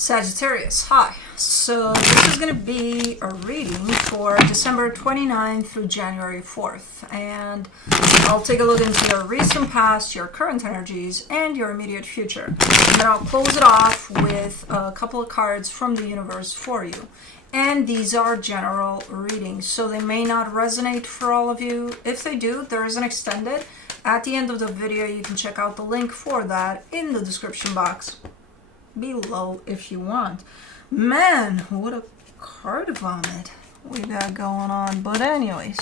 Sagittarius, hi. So this is going to be a reading for December 29th through January 4th. And I'll take a look into your recent past, your current energies, and your immediate future. And then I'll close it off with a couple of cards from the universe for you. And these are general readings, so they may not resonate for all of you. If they do, there is an extended. At the end of the video, you can check out the link for that in the description box below if you want. Man, what a card vomit we got going on. But anyways,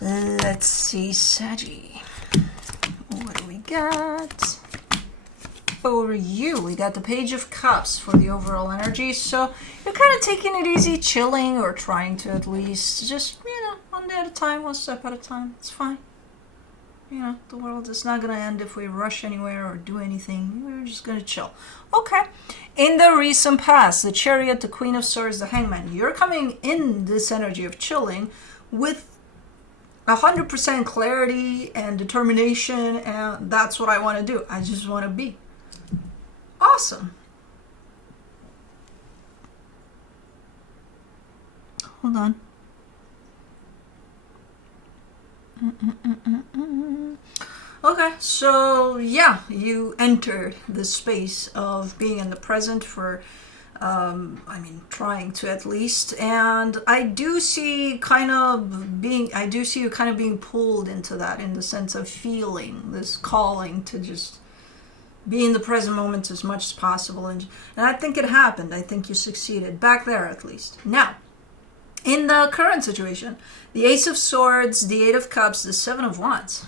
let's see, Saggy. What do we got for you? We got the Page of Cups for the overall energy. So you're kind of taking it easy, chilling, or trying to at least just, one day at a time, one step at a time. It's fine. The world is not going to end if we rush anywhere or do anything. We're just going to chill. Okay. In the recent past, the Chariot, the Queen of Swords, the Hangman, you're coming in this energy of chilling with 100% clarity and determination, and that's what I want to do. I just want to be. Awesome. Hold on. Okay, so yeah, you entered the space of being in the present for, trying to at least, and I do see you kind of being pulled into that in the sense of feeling this calling to just be in the present moment as much as possible, and I think it happened. I think you succeeded back there at least. Now, in the current situation, the Ace of Swords, the Eight of Cups, the Seven of Wands.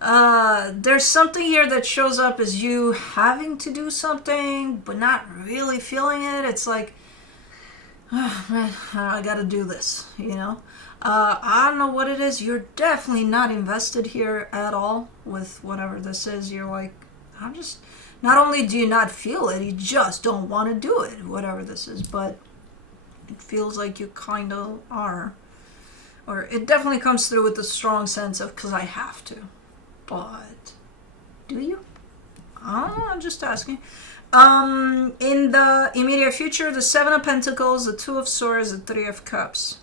There's something here that shows up as you having to do something, but not really feeling it. It's like, oh, man, I gotta do this, I don't know what it is. You're definitely not invested here at all with whatever this is. You're like, not only do you not feel it, you just don't want to do it, whatever this is, but it feels like you kind of are. Or it definitely comes through with a strong sense of, because I have to. But do you? I'm just asking. In the immediate future, the Seven of Pentacles, the Two of Swords, the Three of Cups.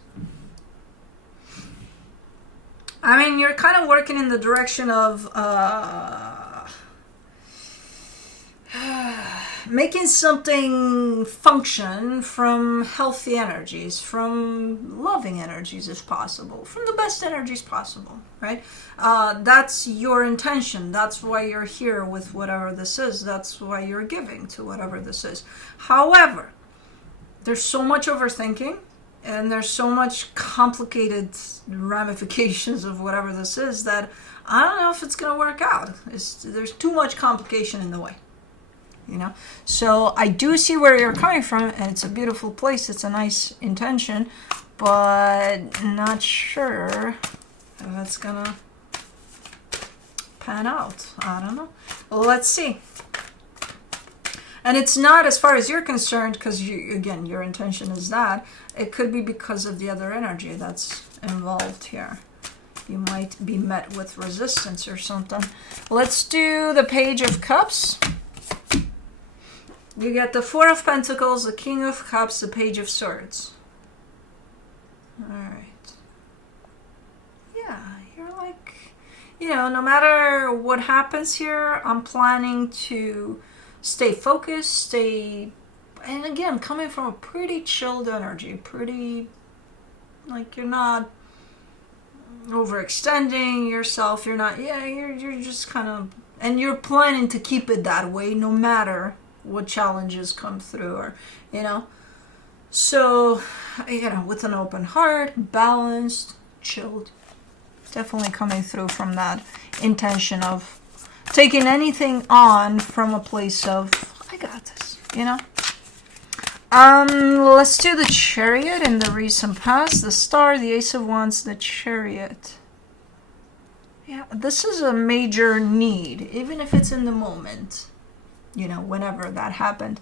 You're kind of working in the direction of making something function from healthy energies, from loving energies if possible, from the best energies possible, right? That's your intention. That's why you're here with whatever this is. That's why you're giving to whatever this is. However, there's so much overthinking and there's so much complicated ramifications of whatever this is that I don't know if it's going to work out. There's too much complication in the way. So I do see where you're coming from, and it's a beautiful place. It's a nice intention, but not sure if it's gonna pan out. I don't know. Well, let's see. And it's not as far as you're concerned, because again, your intention is that. It could be because of the other energy that's involved here. You might be met with resistance or something. Let's do the Page of Cups. You get the Four of Pentacles, the King of Cups, the Page of Swords. Alright. Yeah, you're like, no matter what happens here, I'm planning to stay focused, and again, coming from a pretty chilled energy, pretty, like you're not overextending yourself, you're just kind of, and you're planning to keep it that way no matter what challenges come through, or so with an open heart, balanced, chilled, definitely coming through from that intention of taking anything on from a place of I got this. Let's do the Chariot in the recent past, the Star, the Ace of Wands, the Chariot. Yeah, this is a major need, even if it's in the moment. Whenever that happened.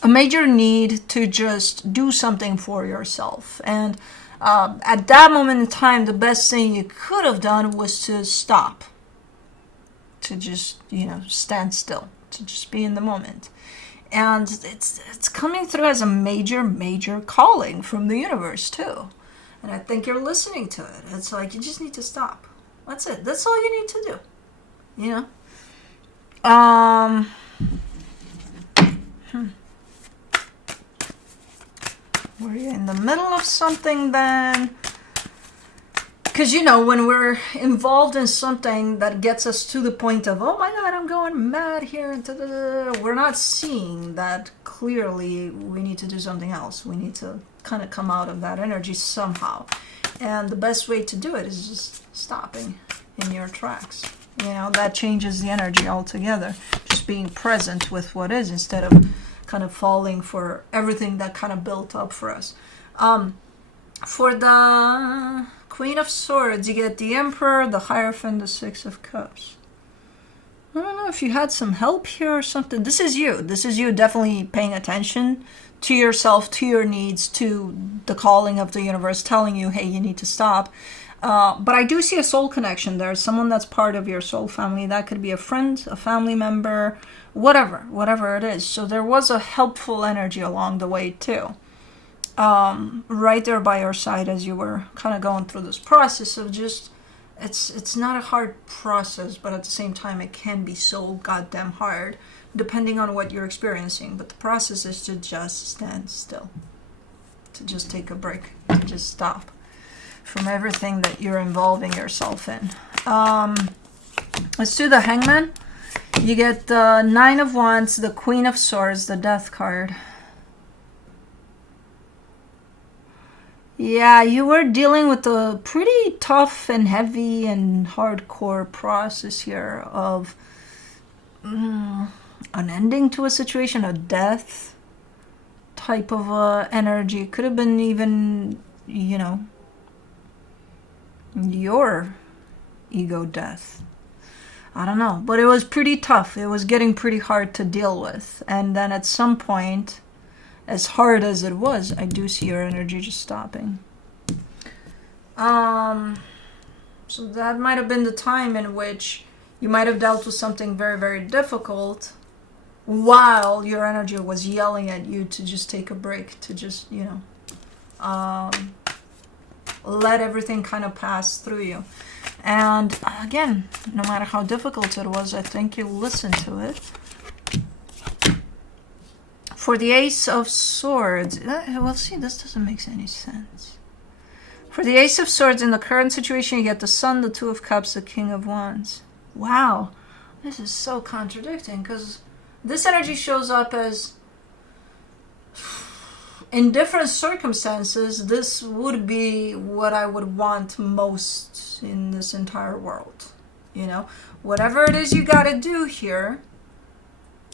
A major need to just do something for yourself. And at that moment in time, the best thing you could have done was to stop. To just, stand still. to just be in the moment. And it's coming through as a major calling from the universe too. And I think you're listening to it. It's like you just need to stop. That's it. That's all you need to do. You know? Were you in the middle of something then? Because, you know, when we're involved in something that gets us to the point of, oh my God, I'm going mad here, and we're not seeing that clearly we need to do something else. We need to kind of come out of that energy somehow. And the best way to do it is just stopping in your tracks. You know, that changes the energy altogether. Just being present with what is instead of kind of falling for everything that kind of built up for us. For the Queen of Swords, you get the Emperor, the Hierophant, the Six of Cups. I don't know if you had some help here or something. This is you. This is you definitely paying attention to yourself, to your needs, to the calling of the universe telling you, hey, you need to stop. But I do see a soul connection there. Someone that's part of your soul family. That could be a friend, a family member, whatever it is. So there was a helpful energy along the way too. Right there by your side as you were kind of going through this process of just, it's not a hard process, but at the same time it can be so goddamn hard depending on what you're experiencing. But the process is to just stand still, to just take a break, to just stop from everything that you're involving yourself in. Let's do the Hangman. You get the Nine of Wands, the Queen of Swords, the Death card. Yeah, you were dealing with a pretty tough and heavy and hardcore process here of an ending to a situation, a death type of energy. Could have been even, you know, your ego death. I don't know, but it was pretty tough. It was getting pretty hard to deal with. And then at some point, as hard as it was, I do see your energy just stopping. So that might have been the time in which you might have dealt with something very difficult while your energy was yelling at you to just take a break, to just, you know, let everything kind of pass through you. And again, no matter how difficult it was, I think you listened to it. For the Ace of Swords, well, see, this doesn't make any sense. For the Ace of Swords, in the current situation, you get the Sun, the Two of Cups, the King of Wands. Wow, this is so contradicting, because this energy shows up as, in different circumstances, this would be what I would want most in this entire world. You know, whatever it is you gotta do here,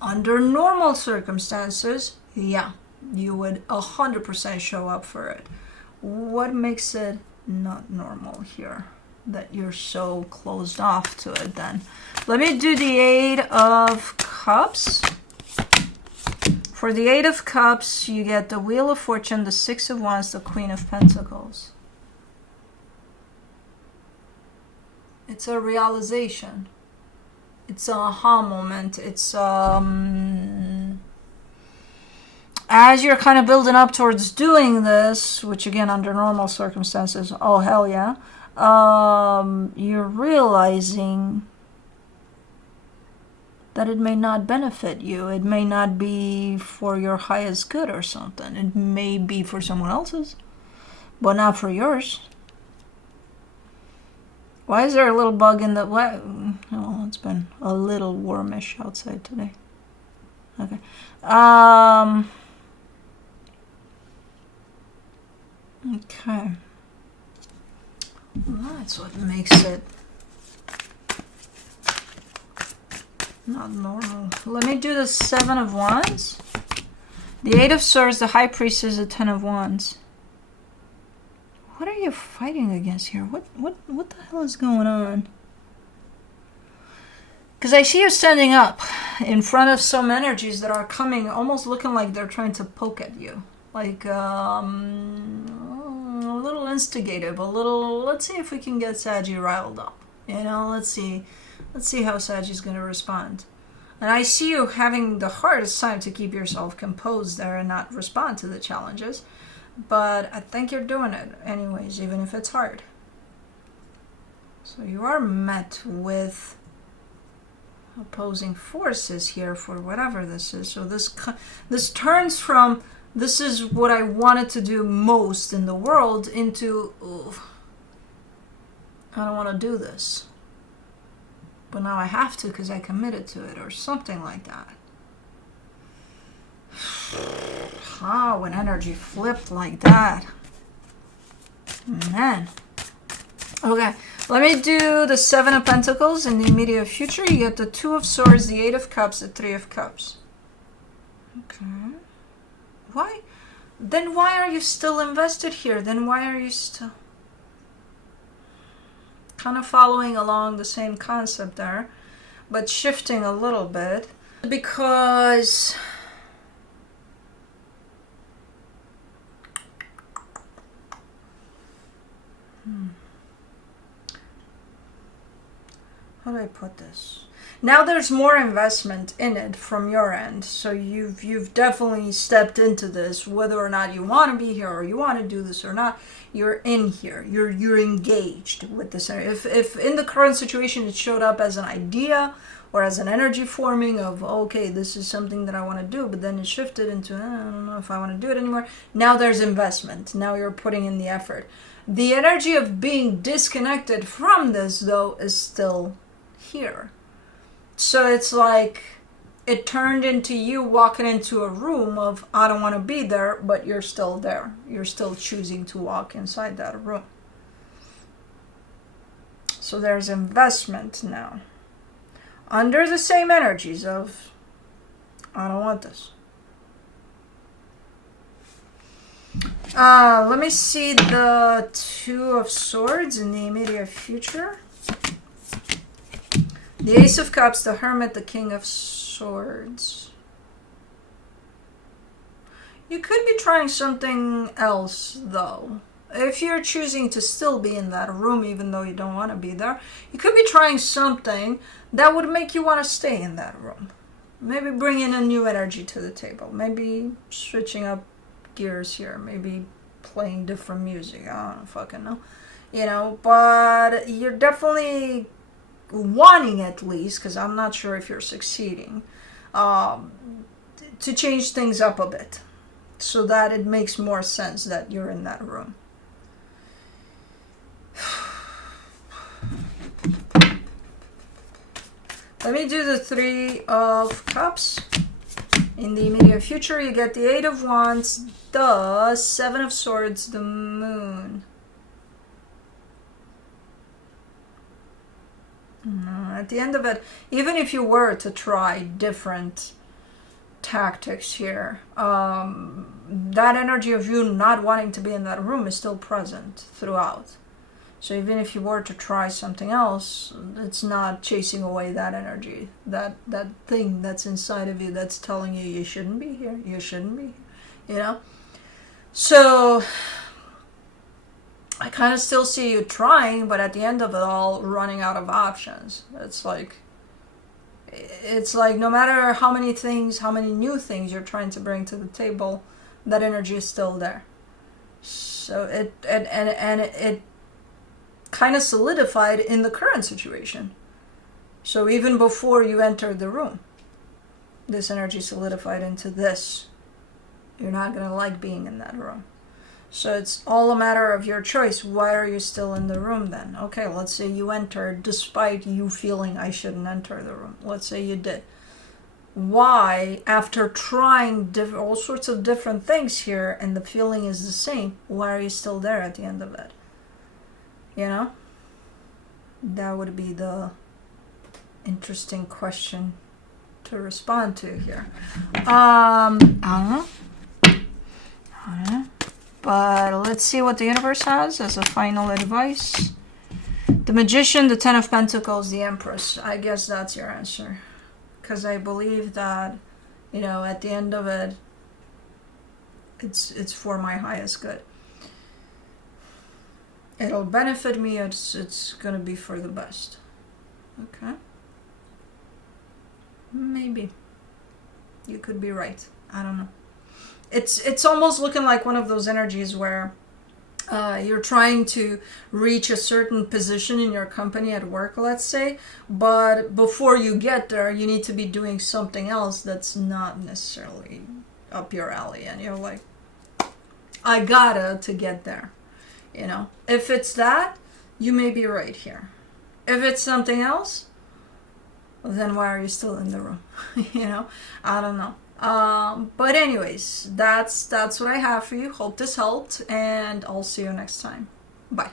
under normal circumstances, yeah, you would 100% show up for it. What makes it not normal here, that you're so closed off to it then? Let me do the Eight of Cups. For the Eight of Cups, you get the Wheel of Fortune, the Six of Wands, the Queen of Pentacles. It's a realization. It's an aha moment. It's as you're kind of building up towards doing this, which again under normal circumstances, oh hell yeah, you're realizing that it may not benefit you. It may not be for your highest good or something. It may be for someone else's, but not for yours. Why is there a little bug in the... Oh, it's been a little warmish outside today. Okay. Okay. That's what makes it not normal. Let me do the Seven of Wands. The Eight of Swords, the High Priestess, the Ten of Wands. What are you fighting against here? What the hell is going on? Because I see you standing up in front of some energies that are coming, almost looking like they're trying to poke at you. Like a little instigative, a little, let's see if we can get Saggy riled up. You know, let's see how Saggy's going to respond. And I see you having the hardest time to keep yourself composed there and not respond to the challenges. But I think you're doing it anyways, even if it's hard. So you are met with opposing forces here for whatever this is. So this turns from this is what I wanted to do most in the world into I don't want to do this. But now I have to because I committed to it or something like that. When energy flipped like that. Man. Okay, let me do the 7 of Pentacles in the immediate future. You get the 2 of Swords, the 8 of Cups, the 3 of Cups. Okay. Why? Then why are you still invested here? Then why are you still... Kind of following along the same concept there, but shifting a little bit. Because... How do I put this? Now there's more investment in it from your end, so you've definitely stepped into this, whether or not you want to be here or you want to do this or not. You're in here. You're engaged with this. If in the current situation it showed up as an idea or as an energy forming of, okay, this is something that I want to do, but then it shifted into, I don't know if I want to do it anymore. Now there's investment. Now you're putting in the effort. The energy of being disconnected from this, though, is still here. So it's like it turned into you walking into a room of, I don't want to be there, but you're still there. You're still choosing to walk inside that room. So there's investment now. Under the same energies of, I don't want this. Let me see the 2 of Swords in the immediate future. The Ace of Cups, the Hermit, the King of Swords. You could be trying something else, though. If you're choosing to still be in that room, even though you don't want to be there, you could be trying something that would make you want to stay in that room. Maybe bringing a new energy to the table. Maybe switching up gears here. Maybe playing different music. I don't fucking know. You know, but you're definitely wanting, at least, because I'm not sure if you're succeeding, to change things up a bit so that it makes more sense that you're in that room. Let me do the 3 of Cups. In the immediate future, you get the 8 of Wands, the 7 of Swords, the Moon. At the end of it, even if you were to try different tactics here, that energy of you not wanting to be in that room is still present throughout. So even if you were to try something else, it's not chasing away that energy, that thing that's inside of you that's telling you you shouldn't be here, you shouldn't be here, you know? So I kind of still see you trying, but at the end of it all, running out of options. It's like no matter how many things, how many new things you're trying to bring to the table, that energy is still there. So it kind of solidified in the current situation. So even before you entered the room, this energy solidified into this. You're not going to like being in that room. So it's all a matter of your choice. Why are you still in the room then? Okay, let's say you entered despite you feeling I shouldn't enter the room. Let's say you did. Why, after trying all sorts of different things here and the feeling is the same, why are you still there at the end of it? You know? That would be the interesting question to respond to here. I don't know. But let's see what the universe has as a final advice. The Magician, the 10 of Pentacles, the Empress. I guess that's your answer. Because I believe that, you know, at the end of it, it's for my highest good. It'll benefit me. It's going to be for the best. Okay. Maybe. You could be right. I don't know. It's almost looking like one of those energies where you're trying to reach a certain position in your company at work, let's say, but before you get there, you need to be doing something else that's not necessarily up your alley, and you're like, I gotta to get there. If it's that, you may be right here. If it's something else, then why are you still in the room? I don't know. But anyways, that's what I have for you. Hope this helped, and I'll see you next time. Bye.